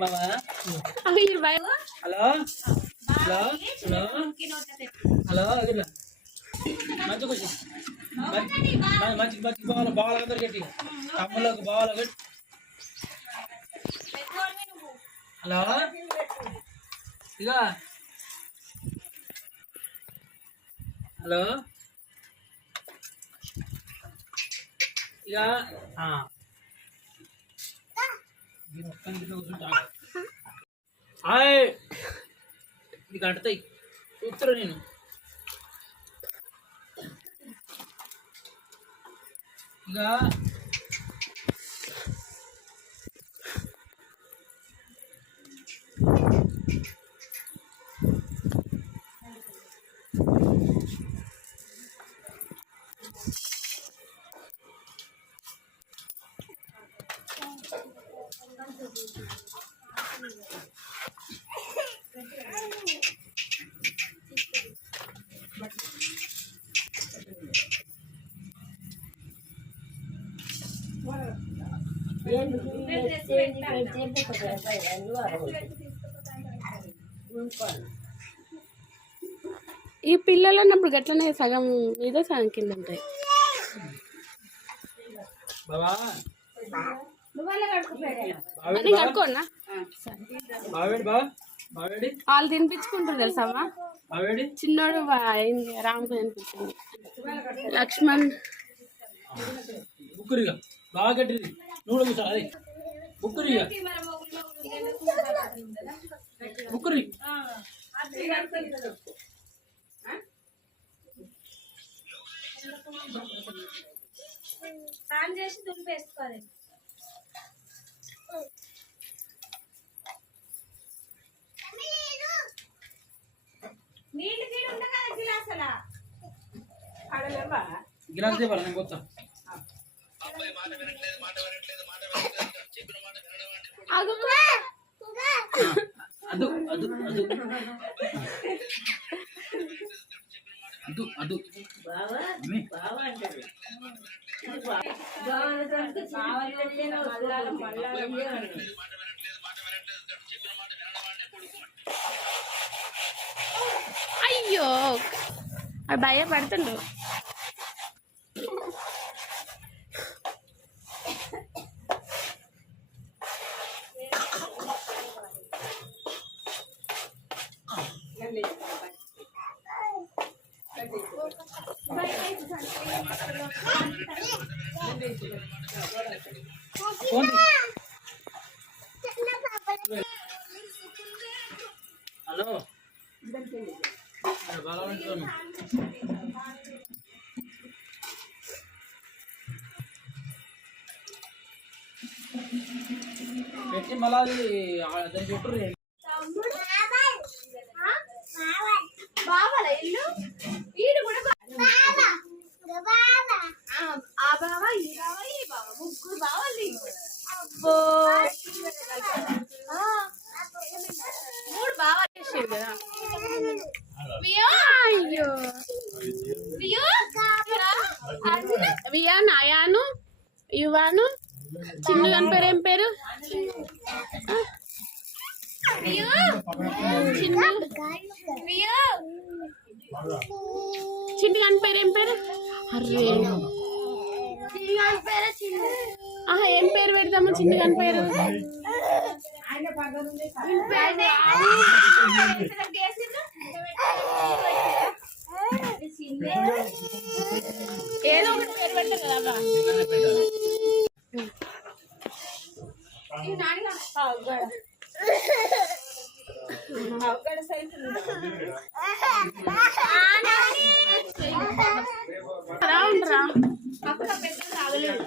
Hello hello hello hello అదిలా మంచి ఖుషి మంచి మంచి బాగా బాగా అందరు గట్టి తమ్ముళ్ళకు బాగా గట్టి హలో ఇక హలో ఇక హాయ్ ఇది అంటుతాయి చూస్తాను నేను ఇక ఈ పిల్లలు అన్నప్పుడు గట్లనే సగం మీద సగం కింద ఉంటాయి. కట్టుకోనా వాళ్ళు తినిపించుకుంటారు తెలుసామా. చిన్నోడు రాముకు తినిపించింది. లక్ష్మణ్ స్నానం చేసి దులిపేసుకోవాలి. నీళ్ళు తీరు ఉండ కదా గిలాసలా గిలాస్ దేవాలా నేను పోతా. అదు అదు అదు అదు అదు బావా అంటది అయ్యో అది భయపడుతుండు. హలో బాగా పెట్టి మళ్ళీ దాన్ని పెట్టు. బావాల ఇల్లు ఈడు కూడా ఆ బావ ఈ బావ ఈ బావ ముగ్గురు బావాలి. అబ్బో మూడు బావాలు చేసేది కదా. అయ్యో వియా నాయాను యువాను చిన్న అని పేరు ఏం పేరు చిన్న అని పేరు ఏం పేరు అర్రే ఏం పేరు పెడతాము చిన్న అని పేరు ఏదో ఒకటి పేరు పెడతారు కదా. ఉండరా అక్క పెద్ద తాగలేదు.